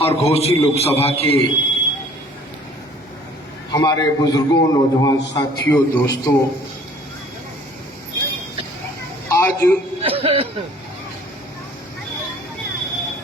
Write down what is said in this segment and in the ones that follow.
और घोसी लोकसभा के हमारे बुजुर्गों, नौजवान साथियों, दोस्तों, आज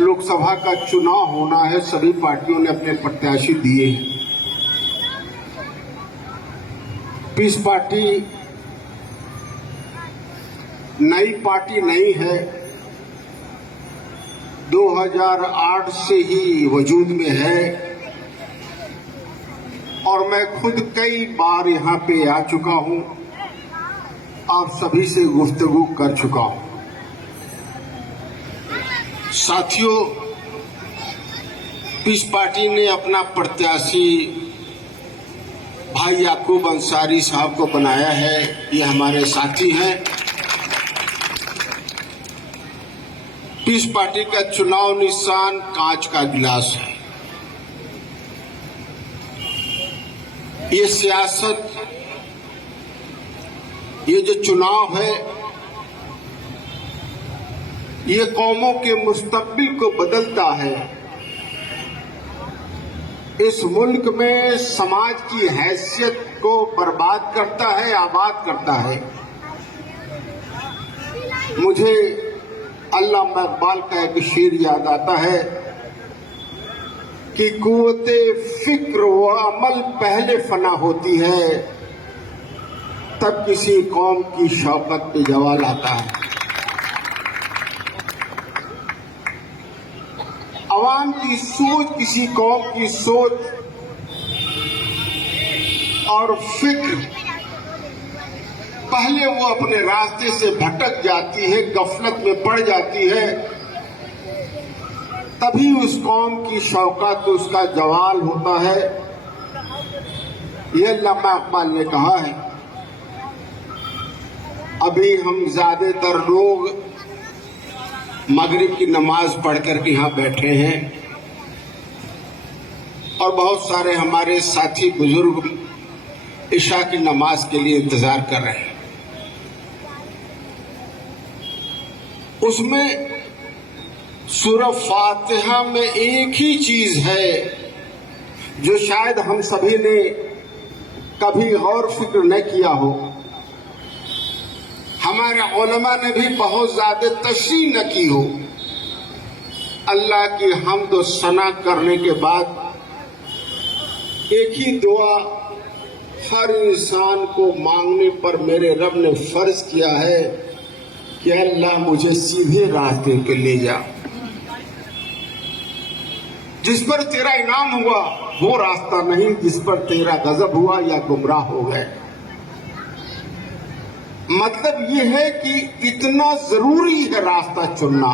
लोकसभा का चुनाव होना है। सभी पार्टियों ने अपने प्रत्याशी दिए हैं। पीस पार्टी नई पार्टी नहीं है, 2008 से ही वजूद में है और मैं खुद कई बार यहाँ पे आ चुका हूँ, आप सभी से गुफ्तगू कर चुका हूँ। साथियों, पीस पार्टी ने अपना प्रत्याशी भाई याकूब अंसारी साहब को बनाया है। ये हमारे साथी हैं। पीस पार्टी का चुनाव निशान कांच का गिलास है। ये सियासत, ये जो चुनाव है, ये कौमों के मुस्तकबिल को बदलता है। इस मुल्क में समाज की हैसियत को बर्बाद करता है, आबाद करता है। मुझे अल्लामा इकबाल का एक शेर याद आता है कि कुव्वते फिक्र व अमल पहले फना होती है, तब किसी कौम की शौकत पे जवाल आता है। अवाम की सोच, किसी कौम की सोच और फिक्र, पहले वो अपने रास्ते से भटक जाती है, गफलत में पड़ जाती है, तभी उस कौम की शौकत, उसका जवाल होता है। ये अल्लामा इकबाल ने कहा है। अभी हम ज्यादातर लोग मगरिब की नमाज पढ़कर के यहाँ बैठे हैं और बहुत सारे हमारे साथी बुजुर्ग इशा की नमाज के लिए इंतजार कर रहे हैं। उसमें सूरह फातिहा में एक ही चीज है जो शायद हम सभी ने कभी गौर फिक्र न किया हो। हमारे उलमा ने भी बहुत ज्यादा तशरीह न की हो। अल्लाह की हम्द और सना करने के बाद एक ही दुआ हर इंसान को मांगने पर मेरे रब ने फर्ज किया है कि अल्लाह मुझे सीधे रास्ते पे ले जा। जिस पर तेरा इनाम हुआ वो रास्ता नहीं, जिस पर तेरा गजब हुआ या गुमराह हो गए। मतलब ये है कि इतना जरूरी है रास्ता चुनना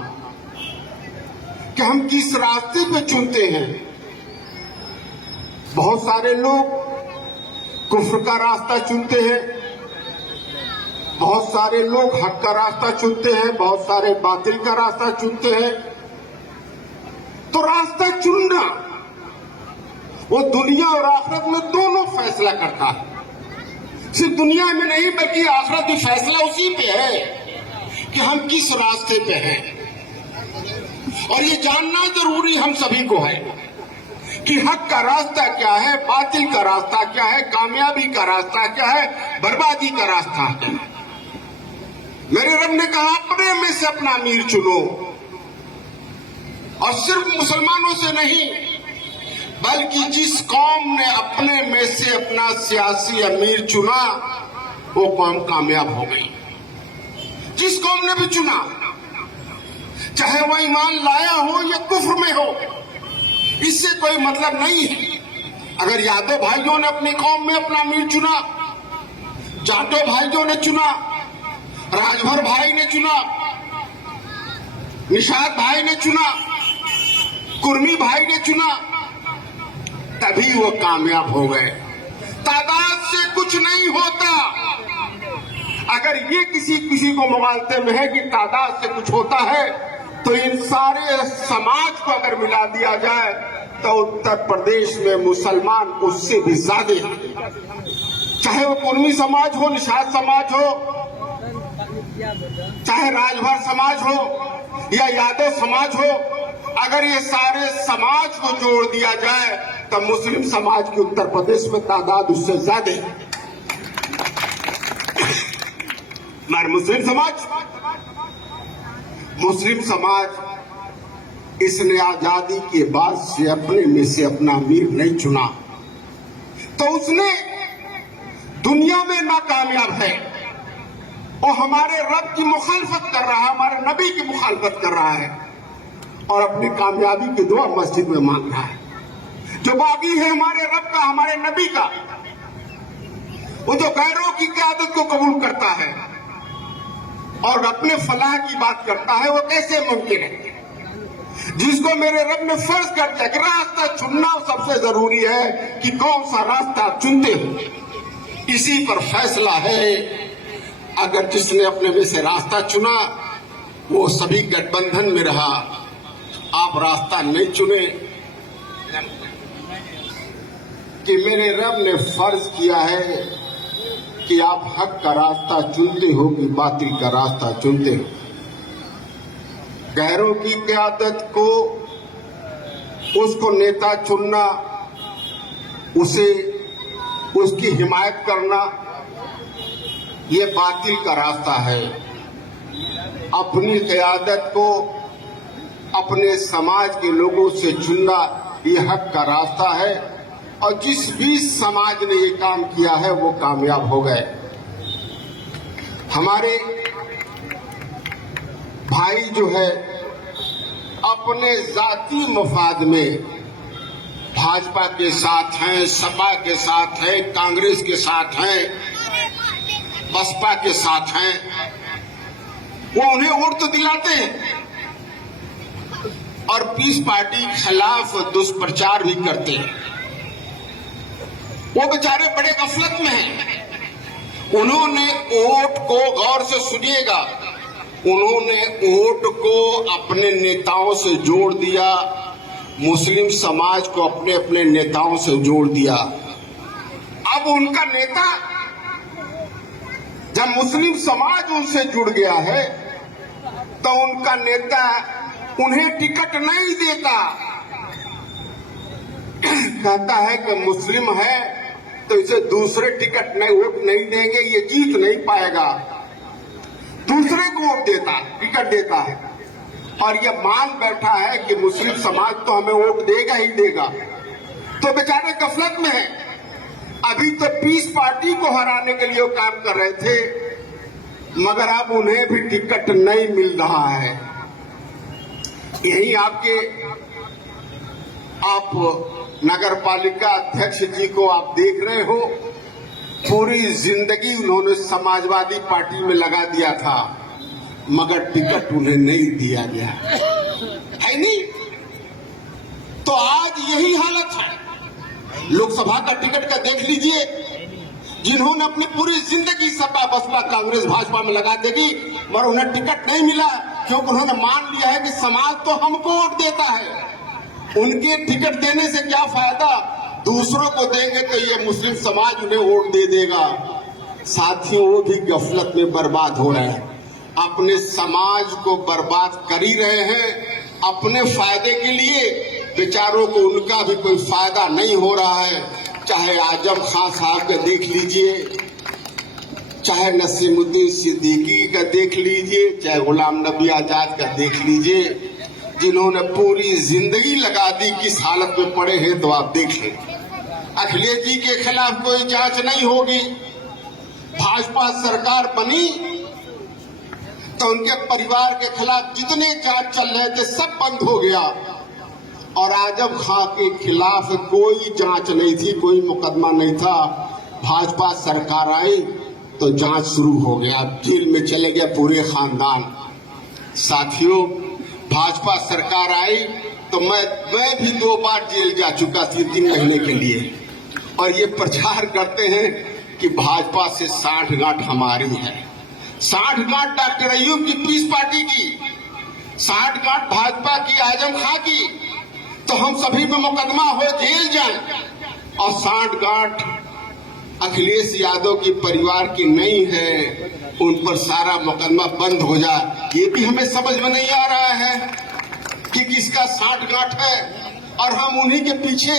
कि हम किस रास्ते पे चुनते हैं। बहुत सारे लोग कुफ्र का रास्ता चुनते हैं, बहुत सारे लोग हक का रास्ता चुनते हैं, बहुत सारे बातिल का रास्ता चुनते हैं। तो रास्ता चुनना वो दुनिया और आखिरत में दोनों फैसला करता है। सिर्फ दुनिया में नहीं बल्कि आखिरत भी फैसला उसी पे है कि हम किस रास्ते पे हैं। और ये जानना जरूरी हम सभी को है कि हक का रास्ता क्या है, बातिल का रास्ता क्या है, कामयाबी का रास्ता क्या है, बर्बादी का रास्ता क्या है। मेरे रब ने कहा अपने में से अपना अमीर चुनो, और सिर्फ मुसलमानों से नहीं बल्कि जिस कौम ने अपने में से अपना सियासी अमीर चुना वो कौम कामयाब हो गई। जिस कौम ने भी चुना, चाहे वह ईमान लाया हो या कुफ्र में हो, इससे कोई मतलब नहीं है। अगर यादव भाइयों ने अपनी कौम में अपना अमीर चुना, जाटो भाइयों ने चुना, राजभर भाई ने चुना, निषाद भाई ने चुना, कुर्मी भाई ने चुना, तभी वो कामयाब हो गए। तादाद से कुछ नहीं होता। अगर ये किसी को मुगालते में है कि तादाद से कुछ होता है, तो इन सारे समाज को अगर मिला दिया जाए तो उत्तर प्रदेश में मुसलमान उससे भी ज्यादा हैं। चाहे वो कुर्मी समाज हो, निषाद समाज हो, चाहे राजभर समाज हो, या यादव समाज हो, अगर ये सारे समाज को जोड़ दिया जाए तो मुस्लिम समाज की उत्तर प्रदेश में तादाद उससे ज्यादा है। मगर मुस्लिम समाज इसने आजादी के बाद से अपने में से अपना अमीर नहीं चुना, तो उसने दुनिया में नाकामयाब है और हमारे रब की मुखालफत कर रहा है, हमारे नबी की मुखालफत कर रहा है और अपनी कामयाबी की दुआ मस्जिद में मांग रहा है। जो बागी है हमारे रब का, हमारे नबी का, वो जो गैरों की क़यादत को कबूल करता है और अपने फलाह की बात करता है, वो कैसे मुमकिन है? जिसको मेरे रब ने फर्ज कर दिया कि रास्ता चुनना सबसे जरूरी है कि कौन सा रास्ता चुनते हो, इसी पर फैसला है। अगर जिसने अपने में से रास्ता चुना वो सभी गठबंधन में रहा, आप रास्ता नहीं चुने कि मेरे रब ने फर्ज किया है कि आप हक का रास्ता चुनते हो कि बातिल का रास्ता चुनते हो। गैरों की क़यादत को, उसको नेता चुनना, उसे उसकी हिमायत करना, ये बातिल का रास्ता है। अपनी क़यादत को अपने समाज के लोगों से चुनना ये हक का रास्ता है और जिस भी समाज ने ये काम किया है वो कामयाब हो गए। हमारे भाई जो है अपने जाती मफाद में भाजपा के साथ हैं, सपा के साथ हैं, कांग्रेस के साथ हैं, बसपा के साथ हैं, वो उन्हें वोट तो दिलाते हैं और पीस पार्टी के खिलाफ दुष्प्रचार भी करते हैं। वो बेचारे बड़े गफलत में हैं। उन्होंने वोट को, गौर से सुनिएगा, उन्होंने वोट को अपने नेताओं से जोड़ दिया, मुस्लिम समाज को अपने अपने नेताओं से जोड़ दिया। अब उनका नेता, जब मुस्लिम समाज उनसे जुड़ गया है तो उनका नेता उन्हें टिकट नहीं देता, कहता है कि मुस्लिम है तो इसे दूसरे टिकट नहीं, वोट नहीं देंगे, ये जीत नहीं पाएगा, दूसरे को वोट देता, टिकट देता है और ये मान बैठा है कि मुस्लिम समाज तो हमें वोट देगा ही देगा। तो बेचारे गफलत में है। अभी तो पीस पार्टी को हराने के लिए वो काम कर रहे थे, मगर अब उन्हें भी टिकट नहीं मिल रहा है। यही आप नगर पालिका अध्यक्ष जी को आप देख रहे हो, पूरी जिंदगी उन्होंने समाजवादी पार्टी में लगा दिया था मगर टिकट उन्हें नहीं दिया गया है नहीं। तो आज यही हालत है। लोकसभा का टिकट का देख लीजिए, जिन्होंने अपनी पूरी जिंदगी सपा, बसपा, कांग्रेस, भाजपा में लगा देगी मगर उन्हें टिकट नहीं मिला क्योंकि उन्होंने मान लिया है कि समाज तो हमको वोट देता है, उनके टिकट देने से क्या फायदा, दूसरों को देंगे तो ये मुस्लिम समाज उन्हें वोट दे देगा। साथियों, वो भी गफलत में बर्बाद हो रहे हैं, अपने समाज को बर्बाद कर ही रहे हैं अपने फायदे के लिए। बेचारों को उनका भी कोई फायदा नहीं हो रहा है। चाहे आजम खान साहब का देख लीजिए, चाहे नसीमुद्दीन सिद्दीकी का देख लीजिए, चाहे गुलाम नबी आजाद का देख लीजिए, जिन्होंने पूरी जिंदगी लगा दी, किस हालत में पड़े हैं तो आप देख लें। अखिलेश जी के खिलाफ कोई जांच नहीं होगी। भाजपा सरकार बनी तो उनके परिवार के खिलाफ जितने जांच चल रहे थे सब बंद हो गया और आजम खां के खिलाफ कोई जांच नहीं थी, कोई मुकदमा नहीं था। भाजपा सरकार आई तो जांच शुरू हो गया, जेल में चले गए पूरे खानदान। साथियों, भाजपा सरकार आई तो मैं भी 2 बार जेल जा चुका 3 महीने के लिए और ये प्रचार करते हैं कि भाजपा से साठगांठ हमारी है। साठगांठ डॉक्टर अय्यूब की पीस पार्टी की, साठगांठ भाजपा की, आजम खां की, तो हम सभी में मुकदमा हो, जेल जाएं। और साठगांठ अखिलेश यादव की परिवार की नहीं है, उन पर सारा मुकदमा बंद हो जाए। ये भी हमें समझ में नहीं आ रहा है कि किसका साठगांठ है, और हम उन्हीं के पीछे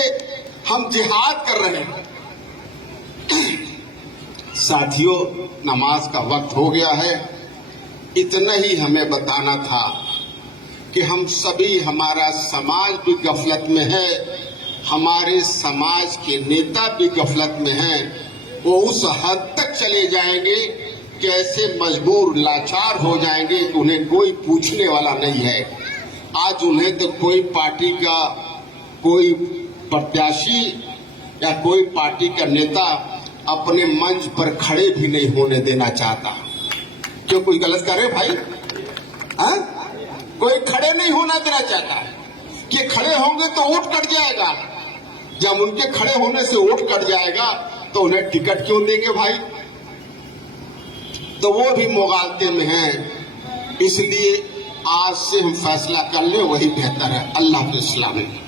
हम जिहाद कर रहे हैं। साथियों, नमाज का वक्त हो गया है। इतना ही हमें बताना था कि हम सभी, हमारा समाज भी गफलत में है, हमारे समाज के नेता भी गफलत में हैं। वो उस हद तक चले जाएंगे कि ऐसे मजबूर लाचार हो जाएंगे कि उन्हें कोई पूछने वाला नहीं है। आज उन्हें तो कोई पार्टी का कोई प्रत्याशी या कोई पार्टी का नेता अपने मंच पर खड़े भी नहीं होने देना चाहता। क्यों, कोई गलत कर रहे भाई? हाँ, कोई खड़े नहीं होना देना चाहता कि खड़े होंगे तो वोट कट जाएगा। जब उनके खड़े होने से वोट कट जाएगा तो उन्हें टिकट क्यों देंगे भाई? तो वो भी मुगालते में हैं। इसलिए आज से हम फैसला कर ले, वही बेहतर है। अल्लाह के इस्लाम में